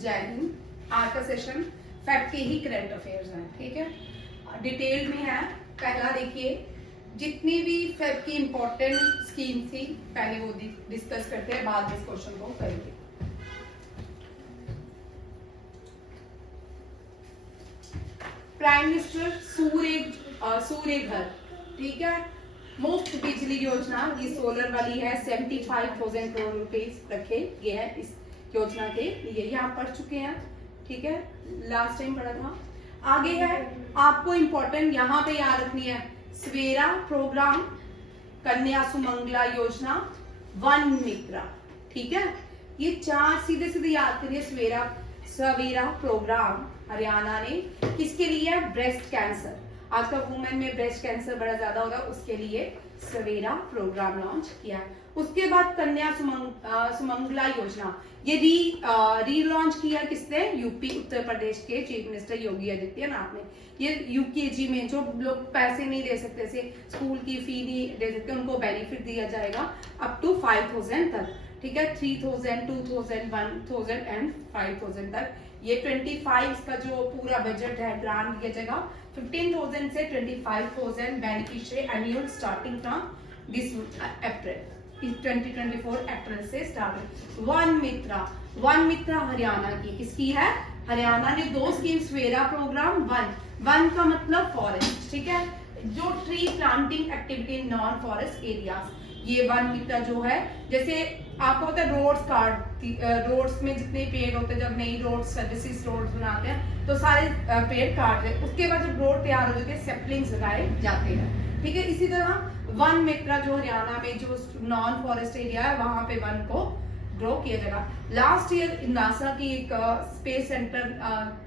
जय हिंद। आज का सेशन फैक्ट के ही करंट अफेयर्स हैं, ठीक है, डिटेल में है। पहला देखिए, जितनी भी फैक्ट की इंपॉर्टेंट स्कीम थी पहले वो डिस्कस करते हैं, बाद में इस क्वेश्चन को करेंगे। प्राइम मिनिस्टर सूर्य घर, ठीक है, मुफ्त बिजली योजना, ये सोलर वाली है, 75,000 करोड़ रुपीस रखे गए हैं इस योजना के लिए। ये आप पढ़ चुके हैं, ठीक है, लास्ट टाइम पढ़ा था। आगे है, आपको इंपॉर्टेंट यहाँ पे याद रखनी है, सवेरा प्रोग्राम, कन्या सुमंगला योजना, वन मित्रा, ठीक है, ये चार सीधे सीधे याद करिए। सवेरा प्रोग्राम हरियाणा ने किसके लिए है? Breast cancer. आजकल वुमेन में ब्रेस्ट कैंसर बड़ा ज्यादा होगा, उसके लिए सवेरा प्रोग्राम लॉन्च किया है। उसके बाद कन्या सुमंगला योजना, ये री लॉन्च किया किसने? यूपी उत्तर प्रदेश के चीफ मिनिस्टर योगी आदित्यनाथ ने। ये यूकेजी में जो लोग पैसे नहीं दे सकते, जैसे स्कूल की फी नहीं दे सकते, उनको बेनिफिट दिया जाएगा अप टू 5,000 तक, ठीक है, 3,000, 2,000, 1,000 एंड 5,000 तक। ये 25 का जो पूरा बजट है ग्रांट दिया जाएगा, 15,000 से 25,000 beneficiary annual starting from this अप्रैल 2024 अप्रैल से स्टार्ट। वन मित्रा हरियाणा की, किसकी है? हरियाणा ने दो स्कीम, सवेरा प्रोग्राम, वन का मतलब फॉरेस्ट, ठीक है, जो tree planting activity in non forest areas. ये वन मित्रा जो है, जैसे आपको पता है रोड्स में जितने पेड़ होते हैं, जब नई रोड सर्विसेज रोड बनाते हैं तो सारे पेड़ काट देते, उसके बाद जब रोड तैयार हो जाती है सैपलिंग्स लगाए जाते हैं, ठीक है। इसी तरह वन मित्रा जो हरियाणा में जो नॉन फॉरेस्ट एरिया है वहां पे वन को ग्रो किया जाएगा। लास्ट ईयर नासा की एक स्पेस सेंटर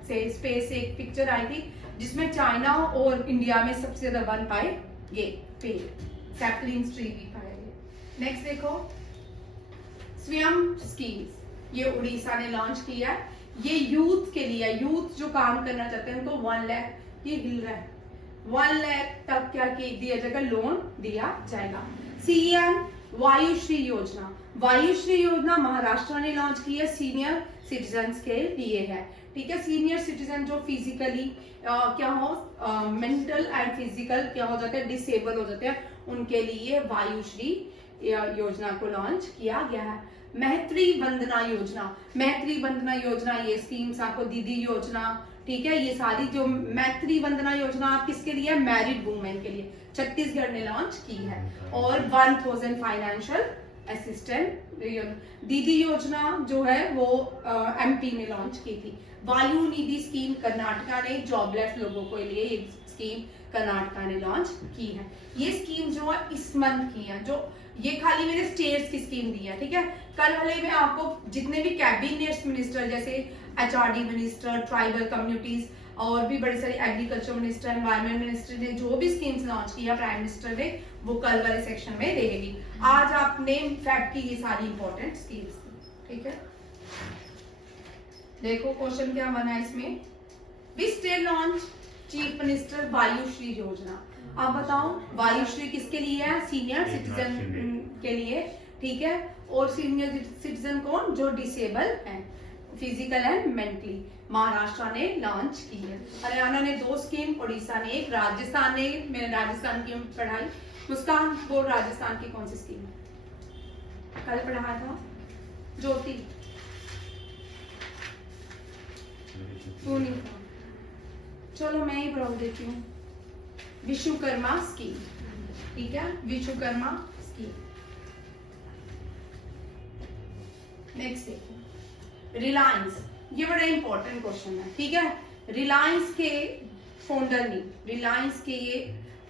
से स्पेस से एक पिक्चर आई थी जिसमें चाइना और इंडिया में सबसे ज्यादा वन पाए ये पेड़, सैपलिंग्स ट्री भी पाए गए। नेक्स्ट देखो, स्वयं स्कीम्स, ये उड़ीसा ने लॉन्च किया है। ये यूथ के लिए, यूथ जो काम करना चाहते हैं उनको 1 लाख, ये हिल रहा है, 1 लाख तक क्या दिया जाएगा? लोन दिया जाएगा। सीएम वायुश्री योजना महाराष्ट्र ने लॉन्च की है, सीनियर सिटीजन्स के लिए है, ठीक है। सीनियर सिटीजन जो फिजिकली क्या हो, मेंटल एंड फिजिकल क्या हो जाते हैं, डिसेबल हो जाते हैं, उनके लिए वायुश्री योजना को लॉन्च किया गया है। मैत्री वंदना योजना, ये स्कीम्स आपको दीदी योजना, ठीक है, ये सारी जो मैत्री वंदना योजना आप किसके लिए? मैरिड वुमेन के लिए, छत्तीसगढ़ ने लॉन्च की है। और 1,000 फाइनेंशियल असिस्टेंट दीदी योजना जो है वो एमपी ने लॉन्च की थी। वायु निधि स्कीम कर्नाटका ने जॉबलेस लोगों के लिए ये स्कीम कर्नाटका ने लॉन्च की है। ये स्कीम जो है इस मंथ की है, जो ये खाली मैंने स्टेट्स की स्कीम दी है, ठीक है। कल वाले में आपको जितने भी कैबिनेट मिनिस्टर जैसे एचआरडी मिनिस्टर, ट्राइबल कम्युनिटीज और भी बड़े सारे एग्रीकल्चर मिनिस्टर, एनवायरमेंट मिनिस्टर ने जो भी स्कीम्स लॉन्च किया प्राइम मिनिस्टर ने, वो कल वाले सेक्शन में देगी। आज आपने फैक्ट की ये सारी इंपॉर्टेंट स्कीम्स, ठीक है। देखो क्वेश्चन क्या बना इसमें, which state launch chief minister Vayushree योजना। आप बताओ वायुश्री किसके लिए है? सीनियर सिटीजन के लिए, ठीक है। और सीनियर सिटीजन कौन? जो डिसेबल हैं फिजिकल एंड मेंटली। महाराष्ट्र ने लॉन्च की है। हरियाणा ने 2 स्कीम, उड़ीसा ने एक, राजस्थान ने, मैंने राजस्थान की पढ़ाई, मुस्कान को राजस्थान की कौन सी स्कीम कल पढ़ाया था? ज्योति सुनी, चलो मैं ही पढ़ा देती हूँ। विश्वकर्मा स्कीम, ठीक है, विश्वकर्मा स्कीम। नेक्स्ट देखो, रिलायंस, ये बड़ा इंपॉर्टेंट क्वेश्चन है, ठीक है। रिलायंस के फाउंडर ने, रिलायंस के ये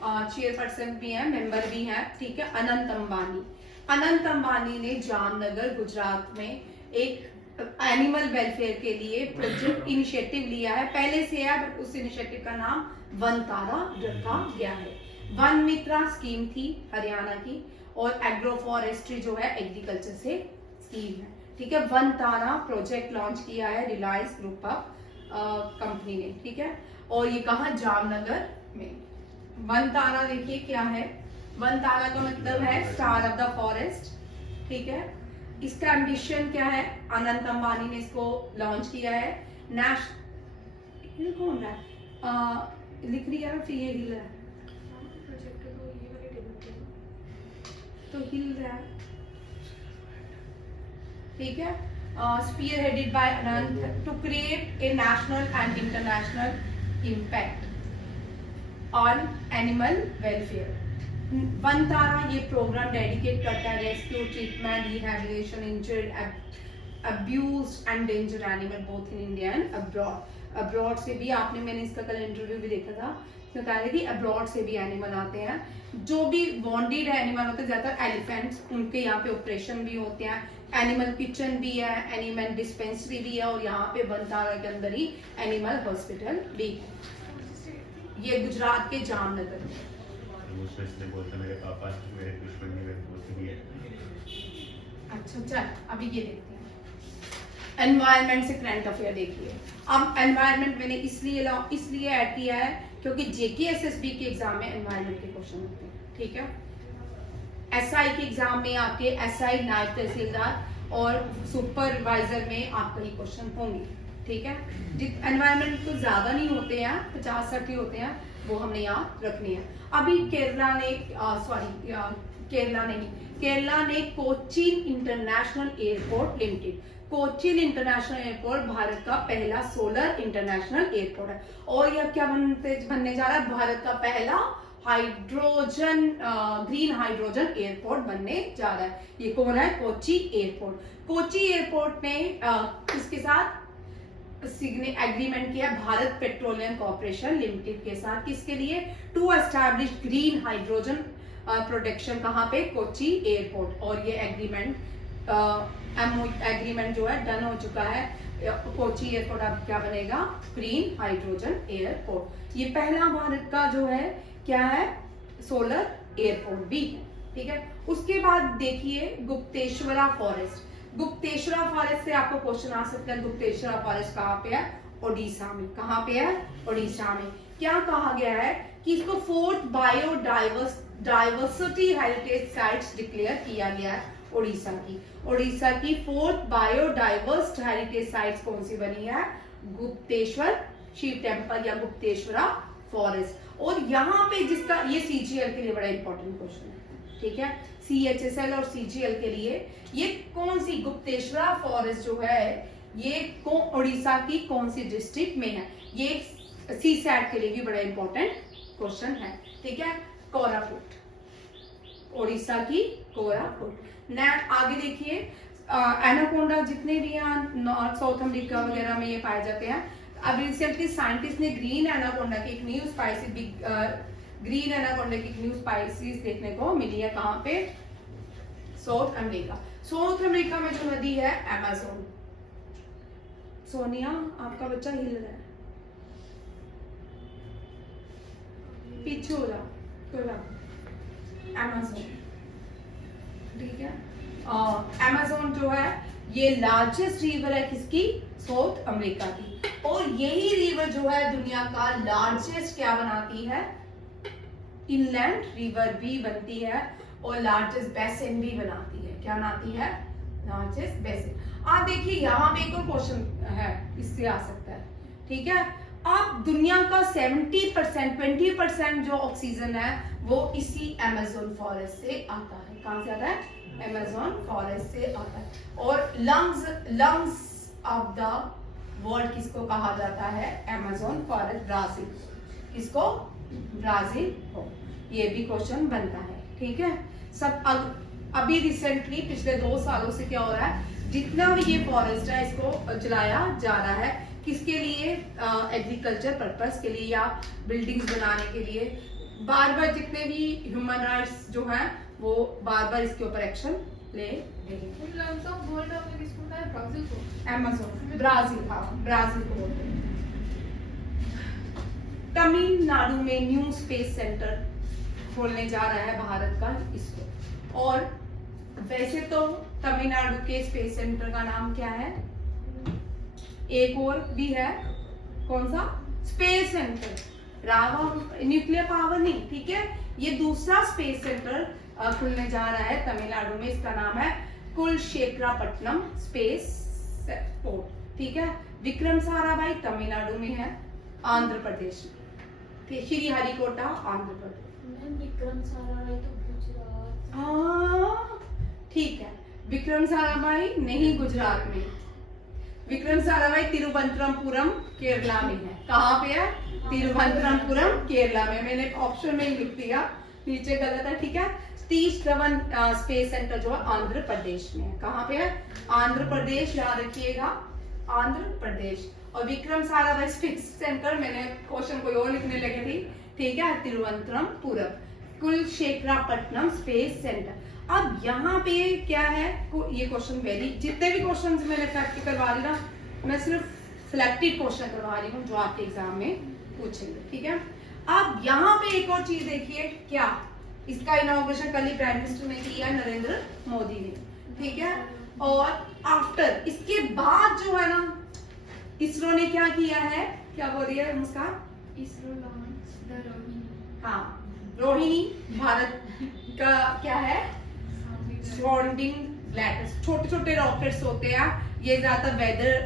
चेयरपर्सन भी हैं, मेंबर भी हैं, ठीक है, अनंत अंबानी ने जामनगर गुजरात में एक एनिमल वेलफेयर के लिए प्रोजेक्ट इनिशिएटिव लिया है, पहले से है बट उस इनिशिएटिव का नाम वनतारा रखा गया है। वन मित्रा स्कीम थी हरियाणा की, और एग्रो फॉरेस्ट्री जो है एग्रीकल्चर से स्कीम है, ठीक है। वनतारा प्रोजेक्ट लॉन्च किया है रिलायंस ग्रुप ऑफ कंपनी ने, ठीक है। और ये कहा? जामनगर में। वनतारा देखिए क्या है, वनतारा का मतलब है स्टार ऑफ द फॉरेस्ट, ठीक है। इसका एम्बिशन क्या है? अनंत अंबानी ने इसको लॉन्च किया है। हिल कौन रहा है? लिख रही है फिर ये हिल रहा है तो हिल रहा है, ठीक है। Spearheaded by Anant to create a national and international impact on animal welfare. Vantara ये प्रोग्राम डेडिकेट करता है rescue, treatment, rehabilitation injured, abused and danger animal both in India and abroad. Abroad से भी आपने, मैंने इसका कल इंटरव्यू भी देखा था, इसमें कहा कि अब्रॉड से भी एनिमल आते हैं। जो भी वॉन्डेड एनिमल होते हैं, ज्यादातर एलिफेंट्स, उनके यहाँ पे ऑपरेशन भी होते हैं। एनिमल किचन भी है, एनिमल डिस्पेंसरी भी है, और यहाँ पे बनतारा के अंदर ही एनिमल हॉस्पिटल भी है। ये गुजरात के जामनगर में। मेरे पापा मेरे दुश्मन मेरे दोस्त भी है। अच्छा चल अभी ये देखते हैं एनवायरनमेंट से करंट अफेयर देखिए। अब एनवायरनमेंट मैंने इसलिए ऐड किया है क्योंकि जेकेएसएसबी के एग्जाम में एनवायरनमेंट के क्वेश्चन होते हैं, ठीक है। एसआई के एग्जाम में आपके एसआई नायब तहसीलदार और सुपरवाइजर में आपका ही क्वेश्चन होंगे, ठीक है। एनवायरनमेंट तो ज्यादा नहीं होते हैं, 50-60 होते हैं, वो हमने यहाँ रखनी है। अभी केरला ने Cochin international airport limited, Cochin international airport Bharat का पहला सोलर इंटरनेशनल एयरपोर्ट है। और यह क्या बनने जा रहा है? भारत का पहला हाइड्रोजन ग्रीन हाइड्रोजन एयरपोर्ट बनने जा रहा है। ये कौन है? कोची एयरपोर्ट। कोची एयरपोर्ट ने किसके साथ एग्रीमेंट किया? भारत पेट्रोलियम कॉर्पोरेशन लिमिटेड के साथ। किसके लिए? To establish green hydrogen production. कहाँ पे? कोची एयरपोर्ट। और ये एग्रीमेंट जो है डन हो चुका है। कोची एयरपोर्ट अब क्या बनेगा? Green hydrogen airport. ये पहला भारत का जो है क्या है? सोलर एयरपोर्ट भी है, ठीक है। उसके बाद देखिए गुप्तेश्वरा फॉरेस्ट। गुप्तेश्वरा फॉरेस्ट से आपको क्वेश्चन आ सकता है। गुप्तेश्वरा फॉरेस्ट कहाँ पे है? ओडिशा में। कहाँ पे है? ओडिशा में। क्या कहा गया है कि इसको 4th biodiversity heritage sites declare किया गया है। ओडिशा की 4th बायोडाइवर्स हेरिटेज साइट्स कौन सी बनी है? गुप्तेश्वर शिव टेम्पल या गुप्तेश्वरा फॉरेस्ट। और यहाँ पे जिसका ये सीजीएल के लिए बड़ा इंपॉर्टेंट क्वेश्चन है, ठीक है। सीएचएसएल और सीजीएल के लिए ये कौन सी गुप्तेश्वरा फॉरेस्ट जो है ये उड़ीसा की कौन सी डिस्ट्रिक्ट में है? ये सी सैट के लिए भी बड़ा इंपॉर्टेंट क्वेश्चन है, ठीक है। कोरापुट, उड़ीसा की कोरापुट। आगे देखिए एनाकोंडा जितने भी यहाँ नॉर्थ साउथ अमेरिका वगैरह में ये पाए जाते हैं। अब रिसेंटली साइंटिस्ट ने ग्रीन एनाकोंडा की एक न्यू स्पाइसी ग्रीन एनाकोंडा की न्यू स्पाइसीज देखने को मिली है। कहाँ पे? South America. साउथ अमेरिका में जो नदी है अमेज़न। सोनिया आपका बच्चा हिल रहा है, पीछे हो रहा अमेज़न, ठीक है। अमेज़न जो है ये लार्जेस्ट रिवर है किसकी? साउथ अमेरिका की। और यही रिवर जो है दुनिया का लार्जेस्ट क्या बनाती है? इनलैंड रिवर भी बनती है और लार्जेस्ट बेसिन भी बनाती है। क्या बनाती है? Largest basin. आप देखिए यहाँ पे एक और क्वेश्चन है, इससे आ सकता है, ठीक है। अब दुनिया का 70% 20% जो ऑक्सीजन है वो इसी अमेज़न फॉरेस्ट से आता है। कहां से आता है? अमेज़न फॉरेस्ट से आता है। और लंग्स ऑफ द वर्ल्ड किसको कहा जाता है? Amazon forest. ब्राजील। किसको? ब्राजील को। ये भी क्वेश्चन बनता है, ठीक है। सब अभी रिसेंटली पिछले 2 सालों से क्या हो रहा है? जितना भी ये फॉरेस्ट है इसको जलाया जा रहा है। किसके लिए? एग्रीकल्चर पर्पस के लिए या बिल्डिंग्स बनाने के लिए। बार बार जितने भी ह्यूमन राइट्स जो हैं वो बार बार इसके ऊपर एक्शन ले रहे हैं। अमेज़न ब्राजील, हाँ ब्राजील को बोलते हैं। तमिलनाडु में न्यू स्पेस सेंटर खोलने जा रहा है भारत का इसरो। और वैसे तो तमिलनाडु के स्पेस सेंटर का नाम क्या है? एक और भी है, कौन सा? स्पेस सेंटर रावा, न्यूक्लियर पावर नहीं, ठीक है। ये दूसरा स्पेस सेंटर खुलने जा रहा है तमिलनाडु में। इसका नाम है कुलशेखरपट्टनम स्पेस पोर्ट, ठीक है। विक्रम साराभाई तमिलनाडु में है, आंध्र प्रदेश में, ठीक, श्रीहरिकोटा आंध्र प्रदेश। विक्रम साराभाई तो गुजरात। हाँ ठीक है, विक्रम साराभाई नहीं गुजरात में, विक्रम साराभाई तिरुवनंतपुरम केरला में है। कहाँ पे है? तिरुवनंतपुरम केरला में। मैंने ऑप्शन में ही लिख दिया, नीचे गलत है, ठीक है। सतीश धवन स्पेस सेंटर जो है आंध्र प्रदेश में है। कहाँ पे है? आंध्र प्रदेश, याद रखिएगा, आंध्र प्रदेश। और विक्रम साराभाई स्पेस सेंटर, मैंने क्वेश्चन कोई और लिखने लगी थी, ठीक है, तिरुवनंतपुरम। कुलशेखरपट्टनम space centre. अब यहाँ पे क्या है, ये क्वेश्चन वेरी, जितने भी क्वेश्चन मैंने फैक्ट करवा रही ना, मैं सिर्फ सिलेक्टेड क्वेश्चन करवा रही हूँ जो आपके एग्जाम में पूछेंगे, ठीक है। अब यहाँ पे एक और चीज देखिए, क्या इसका इनॉग्रेशन कल ही प्राइम मिनिस्टर ने किया, नरेंद्र मोदी ने, ठीक है। और आफ्टर, इसके बाद जो है ना, इसरो ने क्या किया है, क्या बोल रही है मुस्कान? ISRO launch the Rohini. हाँ, रोहिणी भारत का क्या है, सराउंडिंग लैटेस्ट, छोटे छोटे रॉकेट्स होते हैं, ये ज्यादातर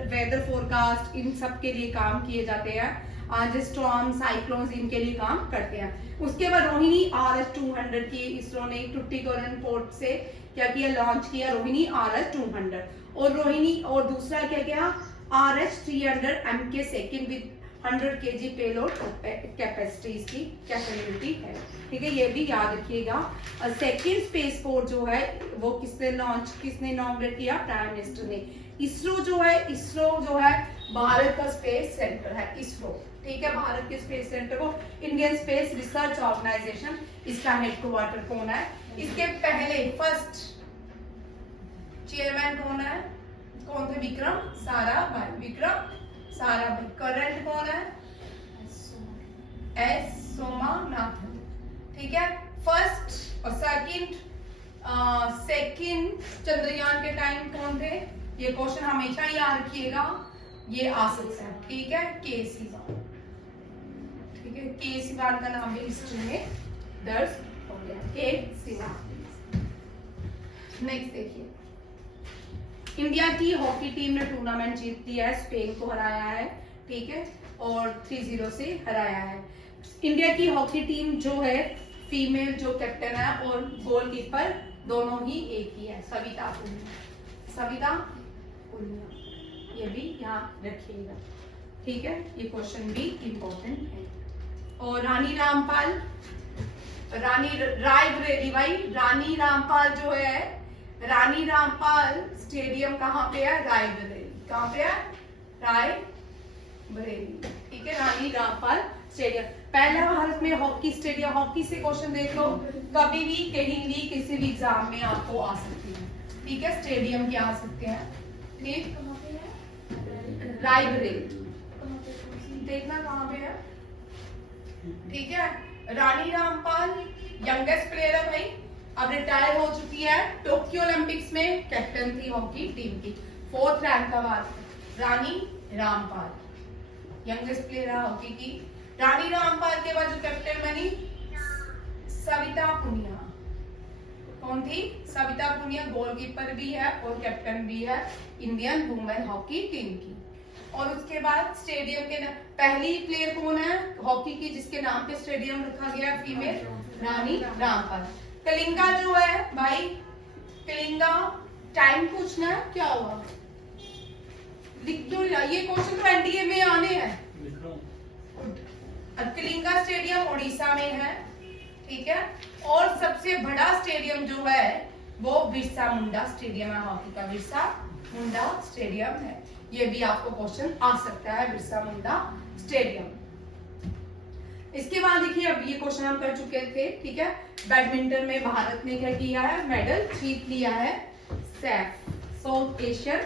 वेदर फोरकास्ट इन सब के लिए काम किए जाते हैं, आज स्टॉर्म साइक्लोन्स इनके लिए काम करते हैं। उसके बाद रोहिणी RS-200 की इसरो ने टुट्टिकोरिन पोर्ट से क्या किया, लॉन्च किया रोहिणी RS-200। और रोहिणी, और दूसरा क्या किया, RS-300 MK2 with 100 kg payload capacity, इसकी कैपेबिलिटी है, ठीक है, ये भी याद रखिएगा। सेकंड स्पेस पोर्ट जो है वो किसने इनॉग्रेट किया, प्राइम मिनिस्टर ने। इसरो जो है भारत का स्पेस सेंटर है, इसरो, ठीक है, भारत के स्पेस सेंटर को इंडियन स्पेस रिसर्च ऑर्गेनाइजेशन, इसका हेडक्वार्टर कौन है? इसके पहले फर्स्ट चेयरमैन कौन है, कौन थे? विक्रम साराभाई, विक्रम साराभाई। करंट कौन है? एस सोमानाथन, ठीक है। फर्स्ट और सेकंड चंद्रयान के टाइम कौन थे? ये क्वेश्चन हमेशा याद रखिएगा, ये आ सकता है, ठीक है, के सिवान, ठीक है, के सिवान का नाम भी हिस्ट्री में दर्ज हो गया, के सिवान। नेक्स्ट देखिए, इंडिया की हॉकी टीम ने टूर्नामेंट जीत लिया है, स्पेन को हराया है, ठीक है, और 3-0 से हराया है। इंडिया की हॉकी टीम जो है, फीमेल जो कैप्टन है और गोलकीपर दोनों ही एक ही है, सविता पुनिया, ये भी यहाँ रखिएगा, ठीक है, ये क्वेश्चन भी इम्पोर्टेंट है। और रानी रामपाल जो है, रानी रामपाल स्टेडियम कहाँ पे है? रायबरेली। कहाँ पे है? रायबरेली, ठीक है, रानी रामपाल स्टेडियम। पहला भारत में हॉकी स्टेडियम, हॉकी से क्वेश्चन देख लो, कभी भी कहीं भी किसी भी एग्जाम में आपको आ सकती है, ठीक है, स्टेडियम क्या आ सकते हैं, ठीक, रायबरेली, देखना कहाँ पे है, ठीक है। रानी रामपाल यंगेस्ट प्लेयर है भाई, अब रिटायर हो चुकी है, टोक्यो ओलंपिक्स में कैप्टन थी हॉकी टीम की, 4th रैंक का बाद रानी रामपाल यंगेस्ट प्लेयर है हॉकी की। रानी रामपाल के बाद जो कैप्टन बनी, सविता पुनिया। कौन थी? सविता पुनिया, गोलकीपर भी है और कैप्टन भी है इंडियन वुमेन हॉकी टीम की। और उसके बाद स्टेडियम के पहली प्लेयर कौन है हॉकी की जिसके नाम पे स्टेडियम रखा गया, फीमेल, रानी रामपाल। कलिंगा जो है भाई, कलिंगा टाइम पूछना है, क्या हुआ लिख क्यों लिया, ये क्वेश्चन तो एनडीए में आने हैं। कलिंगा स्टेडियम उड़ीसा में है, ठीक है। और सबसे बड़ा स्टेडियम जो है वो बिरसा मुंडा स्टेडियम है, हॉकी का बिरसा मुंडा स्टेडियम है। ये भी आपको क्वेश्चन आ सकता है, बिरसा मुंडा स्टेडियम। इसके बाद देखिए, अब ये क्वेश्चन हम कर चुके थे, ठीक है। बैडमिंटन में भारत ने क्या किया है, मेडल जीत लिया है, सैफ साउथ एशियन,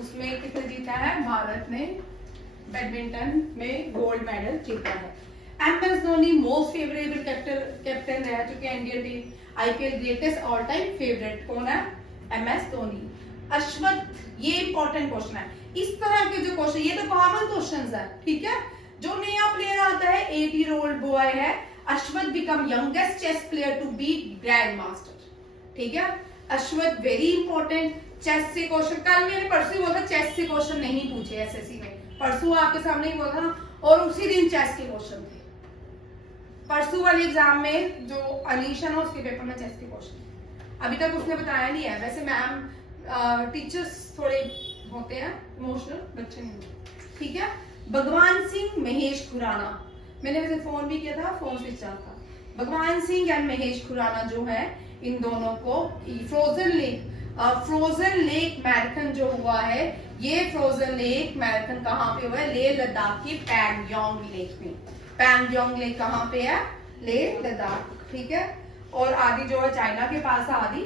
उसमें कितने जीता है भारत ने, बैडमिंटन में गोल्ड मेडल जीता है। MS Dhoni most favourable captain रह चुके हैं Indian team, IPL greatest all time favourite कौन है, MS धोनी। अश्वत, ये इंपॉर्टेंट क्वेश्चन है, इस तरह के जो क्वेश्चन, ये तो कॉमन क्वेश्चंस है, ठीक है। जो नया प्लेयर आता है, 80-year-old बॉय है, Ashwath become youngest chess player to beat grandmaster, ठीक है। अश्वत्थ वेरी इंपॉर्टेंट, चेस से क्वेश्चन, कल मैंने परसों बोला चेस से क्वेश्चन नहीं पूछे एसएससी में, परसों आपके सामने ही बोला और उसी दिन चेस के क्वेश्चन थे। परसों वाले एग्जाम में जो अनीशा ना उसके पेपर में चेस के क्वेश्चन अभी तक उसने बताया नहीं है। वैसे मैम टीचर्स थोड़े होते हैं इमोशनल, बच्चे नहीं, ठीक है। भगवान सिंह महेश खुराना, मैंने वैसे फोन भी किया था, फोन स्विच ऑफ था। भगवान सिंह एंड महेश खुराना जो है, इन दोनों को फ्रोजन लेक मैराथन जो हुआ है, ये फ्रोजन लेक मैराथन कहाँ पे हुआ है? लेह लद्दाख की पैंगयोंग लेक में। पैंगयोंग लेक कहाँ पे है? लेह लद्दाख, ठीक है। और आदि जो है चाइना के पास है, आदि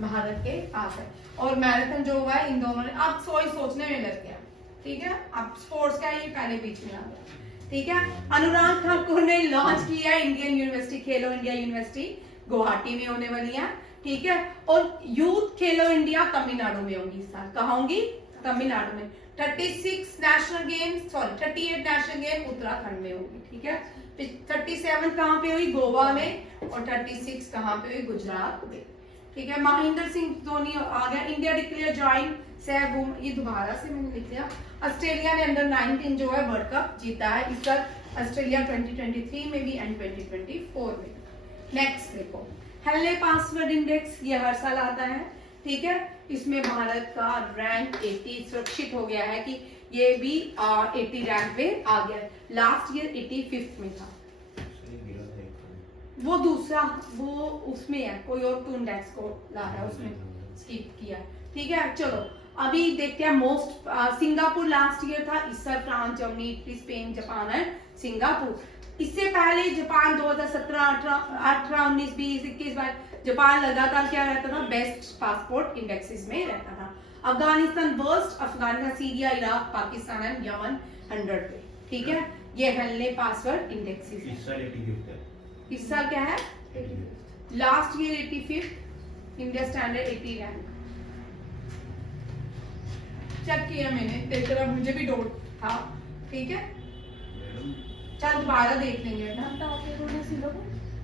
भारत के पास है। और मैराथन जो हुआ है इन दोनों ने, अब सोचने में लग गया, ठीक है। अब स्पोर्ट्स का ये पहले बीच में आ गया, ठीक है। अनुराग ठाकुर ने लॉन्च किया इंडियन यूनिवर्सिटी, खेलो इंडिया यूनिवर्सिटी गुवाहाटी में होने वाली है, ठीक है। और यूथ खेलो इंडिया तमिलनाडु में होंगी इस साल। कहाँ होंगी? तमिलनाडु में। 38 नेशनल गेम उत्तराखंड में होगी, ठीक है। 37 कहाँ पे हुई? गोवा में। और 36 कहाँ पे हुई? गुजरात में, ठीक है। महेंद्र सिंह धोनी आ गया। इंडिया डिक्लेयर ज्वाइन सहवुम, ये दोबारा से मैंने लिख लिया। ऑस्ट्रेलिया ने अंडर 19 जो है वर्ल्ड कप जीता है इस साल, ऑस्ट्रेलिया 2023 में भी एंड 2024 में। नेक्स्ट देखो, हेनले पासवर्ड इंडेक्स, ये हर साल आता है, ठीक है। इसमें भारत का रैंक 80 सुरक्षित हो गया है कि ये भी 80 रैंक पे आ गया। लास्ट ईयर 85 में था, वो दूसरा वो उसमें है, कोई और तो इंडेक्स को ला रहा है, उसमें स्किप किया, ठीक है। चलो अभी देखते हैं मोस्ट, सिंगापुर लास्ट ईयर था, इस साल France, Germany, Italy, Spain, Japan है सिंगापुर। इससे पहले जापान 2017, 18, 19, 20, 21 बार जापान लगातार क्या रहता था? बेस्ट पासपोर्ट इंडेक्सेस में रहता था। Afghanistan worst, Afghanistan, Syria, Iraq, Pakistan and Yemen 100 पे, ठीक है। ये हेनले पासवर्ड इंडेक्सेस। इस साल क्या है? Last year 85, India standard 80 rank. Check किया मैंने, तेरी तरह मुझे भी डाउट था, ठीक है। चल दोबारा देख लेंगे ना।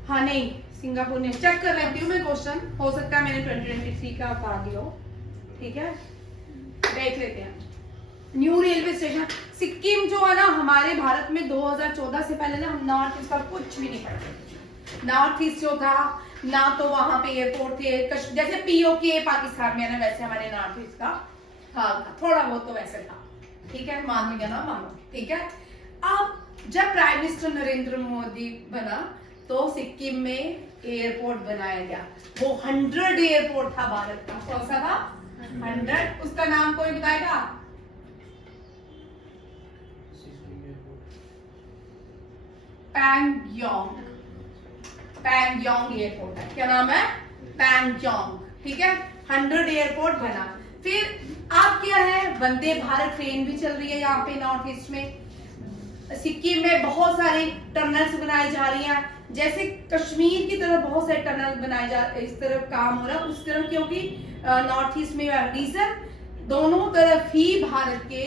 हाँ नहीं, सिंगापुर ने चेक कर लेती हूँ मैं क्वेश्चन, हो सकता है मैंने 2023 का बता दिया हो, ठीक है। देख लेते हैं। न्यू रेलवे स्टेशन, सिक्किम जो है ना हमारे भारत में 2014 से पहले ना हम नॉर्थ ईस्ट का कुछ भी नहीं पढ़ते। नॉर्थ ईस्ट जो था ना, तो वहां पे एयरपोर्ट थे, जैसे पीओके पाकिस्तान में है ना, वैसे हमारे नॉर्थ ईस्ट का था, थोड़ा बहुत तो वैसे था, ठीक है। मान लिया ना, मानो, ठीक है। अब जब प्राइम मिनिस्टर नरेंद्र मोदी बना तो सिक्किम में एयरपोर्ट बनाया गया। वो 100 एयरपोर्ट था भारत का। कौन सा था? 100। उसका नाम कोई बताएगा? पैंगयोंग, पैंगयोंग एयरपोर्ट है। क्या नाम है? पैंगयोंग, ठीक है। 100 एयरपोर्ट बना। फिर अब क्या है? वंदे भारत ट्रेन भी चल रही है यहाँ पे नॉर्थ ईस्ट में। सिक्किम में बहुत सारे टनल्स बनाई जा रही हैं, जैसे कश्मीर की तरफ बहुत सारे टनल बनाए जा, इस तरफ काम हो रहा है उस तरफ, क्योंकि नॉर्थ ईस्ट में रीजन दोनों तरफ ही भारत के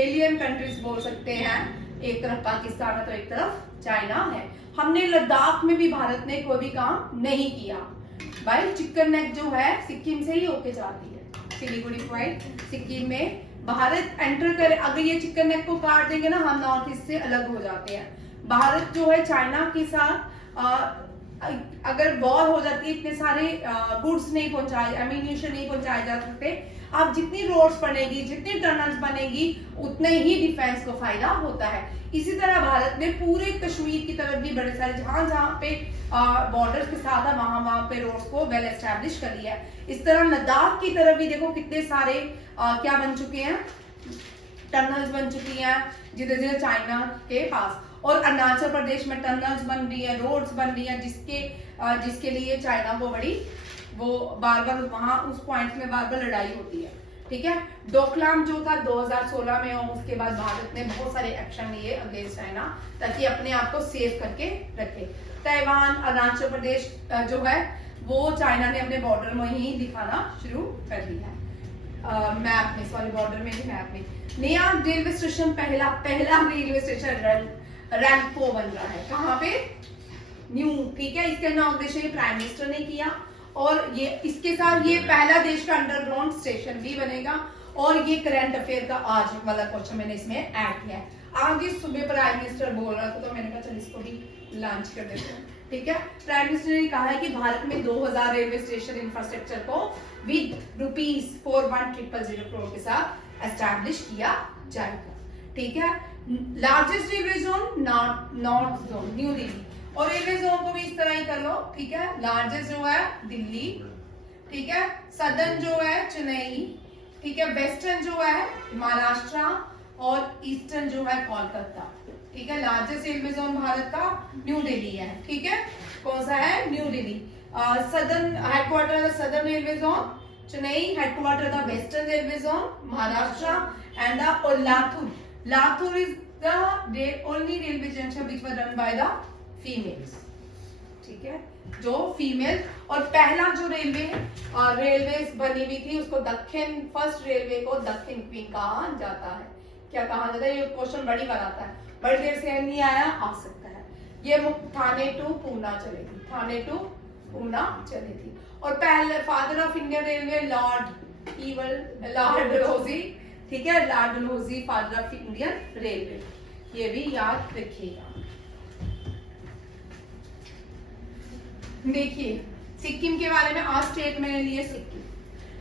एलियन कंट्रीज बोल सकते हैं। एक तरफ पाकिस्तान है तो एक तरफ चाइना है। हमने लद्दाख में भी भारत ने कोई भी काम नहीं किया भाई। चिकन नेक जो है सिक्किम से ही होके जाती है, सिलीगुड़ी पॉइंट सिक्किम में भारत एंटर करे। अगर ये चिकन नेक को काट देंगे ना, हम नॉर्थ ईस्ट से अलग हो जाते हैं। भारत जो है चाइना के साथ अगर वॉर हो जाती है, इतने सारे गुड्स नहीं पहुंचाए, एम्यूनिशन नहीं पहुंचाए जा सकते। अब जितनी रोड्स बनेगी, जितनी टनल्स बनेगी, उतने ही डिफेंस को फायदा होता है। इसी तरह भारत ने पूरे कश्मीर की तरफ भी बड़े सारे, जहां जहां पे बॉर्डर्स के साथ है, वहां पे रोड्स को वेल एस्टेब्लिश कर लिया है। इस तरह लद्दाख की तरफ भी देखो कितने सारे क्या बन चुके हैं, टनल्स बन चुकी हैं जिधर जिधर चाइना के पास। और अरुणाचल प्रदेश में टनल्स बन रही है, रोड्स बन रही है, जिसके लिए चाइना को बड़ी वो बार बार वहां उस पॉइंट में बार बार लड़ाई होती है, ठीक है। डोकलाम जो था 2016 में, और उसके बाद भारत ने बहुत सारे एक्शन लिए अगेंस्ट चाइना, ताकि अपने आप को सेफ करके रखे। ताइवान, अरुणाचल प्रदेश जो है वो चाइना ने अपने बॉर्डर में ही दिखाना शुरू कर दिया है। मैप में, सॉरी बॉर्डर में नहीं, मैप में। नया रेलवे स्टेशन, पहला रेलवे स्टेशन रैंको बन रहा है। कहाँ पे? न्यू, ठीक है, इसका इनॉग्रेशन प्राइम मिनिस्टर ने किया और ये इसके साथ ये पहला देश का अंडरग्राउंड स्टेशन भी बनेगा और ये करंट अफेयर का आज वाला क्वेश्चन मैंने इसमें ऐड किया है। आज इस सुबह प्राइम मिनिस्टर बोल रहा था तो मैंने कहा चल इसको भी लॉन्च कर देते हैं, ठीक है। प्राइम मिनिस्टर ने कहा है कि भारत में 2000 रेलवे स्टेशन इंफ्रास्ट्रक्चर को विद ₹41,000 करोड़ के साथ एस्टैब्लिश किया जाएगा, ठीक है। Largest railway zone north zone new Delhi, और रेलवे जोन को भी इस तरह ही कर लो, ठीक है। लार्जेस्ट जो है दिल्ली, ठीक है। सदर्न जो है चेन्नई, ठीक है। वेस्टर्न जो है महाराष्ट्र और ईस्टर्न जो है कोलकाता, ठीक है। लार्जेस्ट रेलवे जोन भारत का न्यू दिल्ली है, ठीक है। कौन सा है? New Delhi. Southern headquarter southern railway zone Chennai, headquarter the western railway zone Maharashtra and the Latur is the only railway junction which was run by the females, ठीक है, जो फीमेल। और पहला जो रेलवे बनी हुई थी उसको दक्षिण, फर्स्ट रेलवे को दक्षिण क्वीन कहा जाता है। क्या कहा जाता है? ये क्वेश्चन बड़ी बार आता है, बड़ी देर से नहीं आया, आ सकता है। ये थाने टू पूना चलेगी, थाने टू पूना चली थी। और पहले father of Indian railway Lord Dalhousie, ठीक है, Lord Dalhousie father of Indian railway, ये भी याद रखिएगा। देखिए सिक्किम के बारे में, आज स्टेट मैंने लिए सिक्किम,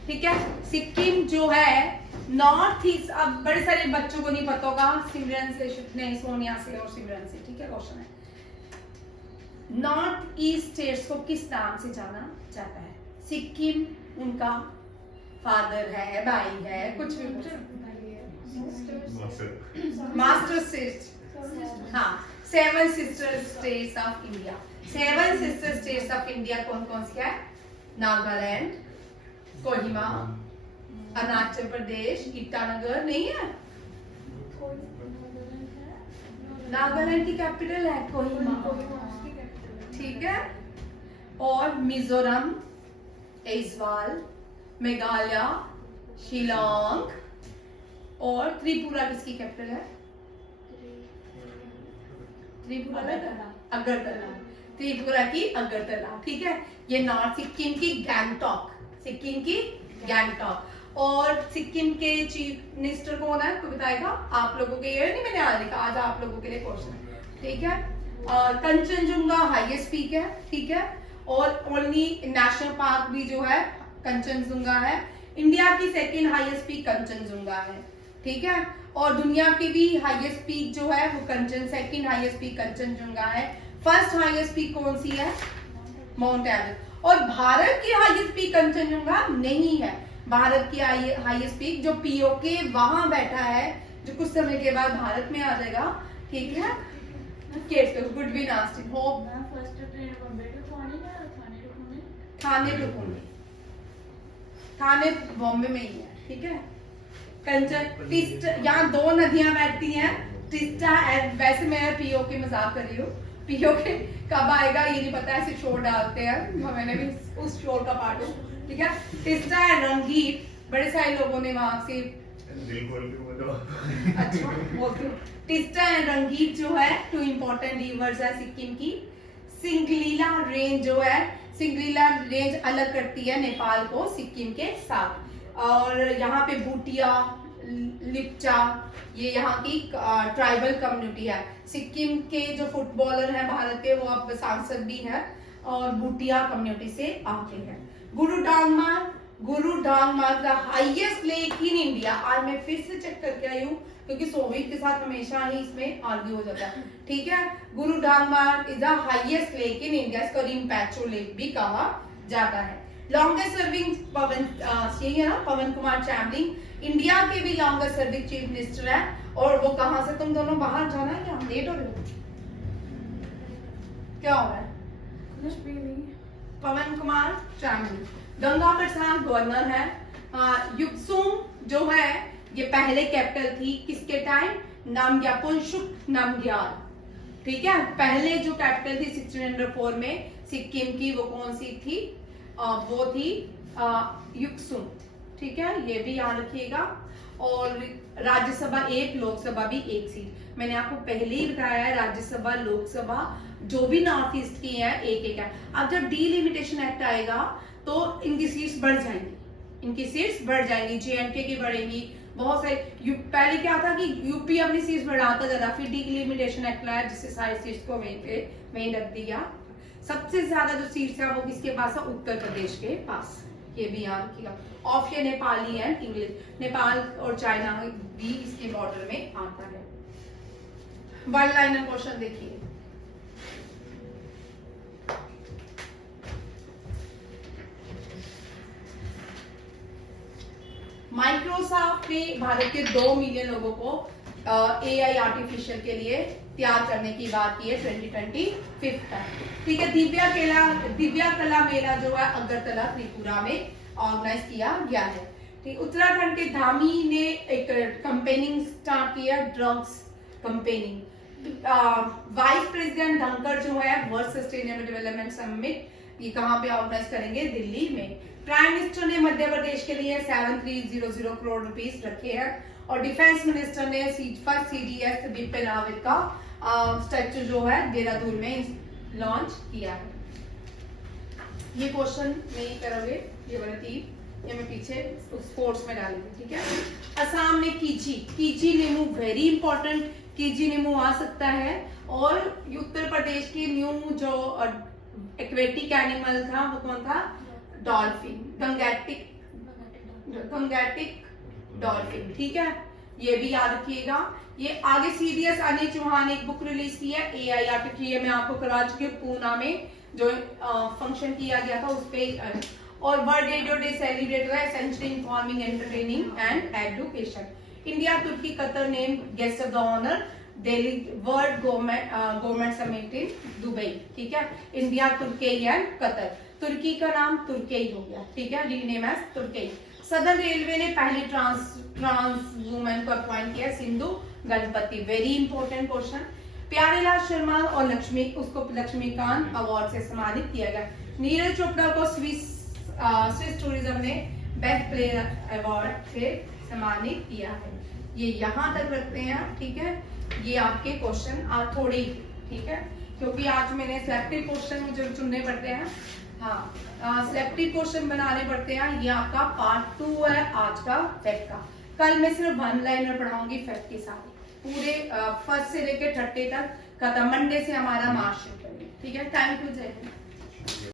ठीक है। सिक्किम जो है नॉर्थ ईस्ट, अब बड़े सारे बच्चों को नहीं पता होगा, सिमरन से नहीं, सोनिया से और सिमरन से, ठीक है। क्वेश्चन है नॉर्थ ईस्ट स्टेट्स को किस नाम से जाना जाता है? सिक्किम उनका फादर है, भाई है, कुछ भी मास्टर स्टेट, हाँ। Seven sister states of India, seven sister states of India कौन कौन सी है? नागालैंड, कोहिमा, अरुणाचल प्रदेश, ईटानगर नहीं है, नागालैंड की कैपिटल है कोहिमा, ठीक है। और मिजोरम, ऐजवाल, मेघालय, शिलोंग, और त्रिपुरा किसकी कैपिटल है? त्रिपुरा अगरतला, त्रिपुरा की अगरतला, ठीक है। ये नॉर्थ सिक्किम की गैंगटॉक, सिक्किम की गैंगटॉक। और सिक्किम के चीफ मिनिस्टर कौन है तो बताएगा आप लोगों के, ये नहीं मैंने आज लिखा, आज आप लोगों के लिए क्वेश्चन है, ठीक है। कंचनजुंगा हाईएस्ट पीक है, ठीक है। और ओनली नेशनल पार्क भी जो है कंचनजुंगा है। इंडिया की सेकंड हाईएस्ट पीक कंचनजुंगा है, ठीक है। और दुनिया की भी हाईएस्ट पीक जो है वो सेकंड हाईएस्ट पीक कंचनजुंगा है। फर्स्ट हाईएस्ट पीक कौन सी है? Mount Everest. और भारत की हाईएस्ट पीक कंचनजुंगा नहीं है, भारत की हाईएस्ट पीक जो पीओके वहां बैठा है, जो कुछ समय के बाद भारत में आ जाएगा, ठीक है। Good be nasty hope Thane to Pune, Thane Bombay में ही है, ठीक है। कंचन टिस्टा, यहाँ दो नदियां बैठती हैं, टिस्टा एंड, वैसे मैं पीओके मजाक कर रही हूँ, पीओके कब आएगा ये नहीं पता है, सिर्फ शोर डालते हैं, मैंने भी उस शोर का पार्ट हूँ, ठीक है। टिस्टा एंड रंगीत, बड़े सारे लोगों ने वहां से अच्छा बोलती हूँ। टिस्टा एंड रंगीत जो है टू इम्पोर्टेंट रिवर्स है सिक्किम की। सिंगलीला रेंज जो है, सिंगलीला रेंज अलग करती है नेपाल को सिक्किम के साथ। और यहाँ पे भूटिया, लिप्चा, ये यहाँ की ट्राइबल कम्युनिटी है। सिक्किम के जो फुटबॉलर हैं भारत के, वो अब सांसद भी हैं और भूटिया कम्युनिटी से आते हैं। Gurudongmar the highest lake in India, आज मैं फिर से चेक करके आई हूँ क्योंकि सोवियत के साथ हमेशा ही इसमें आर्ग्यू हो जाता है, ठीक है। Gurudongmar is the highest lake in India, इसको रिम्पैचो लेक भी कहा जाता है। Longest serving Pawan Kumar Chamling, India के भी लॉन्गेस्ट सर्विंग चीफ मिनिस्टर है। और वो कहां से, तुम दोनों बाहर जाना है क्या? लेट हो रहे हो, क्या हो रहा है? कुछ भी नहीं। पवन कुमार चामलिंग। गंगा प्रसाद गवर्नर है। युक्सुम जो है ये पहले कैपिटल थी किसके टाइम? नामग्याल नामग्याल, ठीक है। पहले जो कैपिटल थी 1604 में सिक्किम की, वो कौन सी थी? वो थी युक्सुम, ठीक है, ये भी याद रखिएगा। और राज्यसभा 1, लोकसभा भी 1 सीट। मैंने आपको पहले ही बताया है, राज्यसभा लोकसभा जो भी नॉर्थ ईस्ट की है 1-1 है। अब जब डीलिमिटेशन एक्ट आएगा तो इनकी सीट्स बढ़ जाएंगी, इनकी सीट्स बढ़ जाएंगी, JNK की बढ़ेंगी, बहुत सारे। पहले क्या था कि यूपी अपनी सीट्स बढ़ाता जा रहा, फिर डीलिमिटेशन एक्ट लाया जिससे सारी सीट्स को वहीं रख दिया। सबसे ज्यादा जो सीट्स है वो किसके पास है? उत्तर प्रदेश के पास, ये भी याद रखिएगा। ऑफ ये नेपाली एंड इंग्लिश, नेपाल और चाइना भी इसके बॉर्डर में आता है। वन लाइनर क्वेश्चन देखिए, माइक्रोसॉफ्ट ने भारत के 2 मिलियन लोगों को AI आर्टिफिशियल के लिए तैयार करने की बात की है 2025 तक। ठीक है, दिव्या कला मेला जो है अगरतला त्रिपुरा में ऑर्गेनाइज किया गया है। ठीक, उत्तराखंड के धामी ने एक कंपेनिंग स्टार्ट किया, drugs campaigning. Vice president Dhankhar जो है वर्ल्ड सस्टेनेबल डेवलपमेंट समिट, ये कहाँ पे ऑर्गेनाइज करेंगे? दिल्ली में। प्राइम मिनिस्टर ने मध्य प्रदेश के लिए 7300 करोड़ रुपीस रखे हैं। और डिफेंस मिनिस्टर ने फर्स्ट CDS बिपिन रावत का स्टैचू जो है देहरादून में लॉन्च किया है। ये क्वेश्चन नहीं करोगे, ये वाला तीर ये मैं पीछे स्पोर्ट्स में डालूंगी। ठीक है, असम में कीची नीमू वेरी इंपॉर्टेंट, कीची नीमू आ सकता है। और उत्तर प्रदेश की न्यू जो एक्वेटिक एनिमल था वो कौन था? Dolphin, Gangetic dolphin. ठीक है, ये भी याद रखिएगा। ये आगे CDS अनिल चौहान एक बुक रिलीज की है AI आर्टिफिशियल, मैं आपको करवा चुकी हूँ पूना में जो फंक्शन किया गया था उस पे। और वर्ल्ड रेडियो डे सेलिब्रेट हुआ, essential informing entertaining and education. India Turkiye Qatar name guest of the honour Delhi world government summit in Dubai. ठीक है, इंडिया तुर्की एंड कतर, तुर्की का नाम तुर्की हो गया। ठीक है, rename as Turkiye. Southern railway ने पहली ट्रांस वुमेन को अपॉइंट किया, Sindhu Ganapathi, very important question. Pyarelal Sharma और लक्ष्मीकांत अवार्ड से सम्मानित किया गया। नीरज चोपड़ा को स्विस टूरिज्म ने बेस्ट प्लेयर अवार्ड से सम्मानित किया है। ये यहाँ तक रखते हैं आप। ठीक है, ये आपके क्वेश्चन थोड़ी, ठीक है, क्योंकि आज मैंने सिलेक्टिव क्वेश्चन मुझे चुनने पड़ते हैं। हाँ, सिलेक्टिव क्वेश्चन बनाने पड़ते हैं। ये आपका पार्ट 2 है आज का फैक्ट का। कल मैं सिर्फ वन लाइनर पढ़ाऊंगी फैक्ट के साथ, पूरे फर्स्ट से लेकर 30 तक खत्म। मंडे से हमारा मार्कशीट करेंगे। ठीक है, थैंक यू, जय हिंद।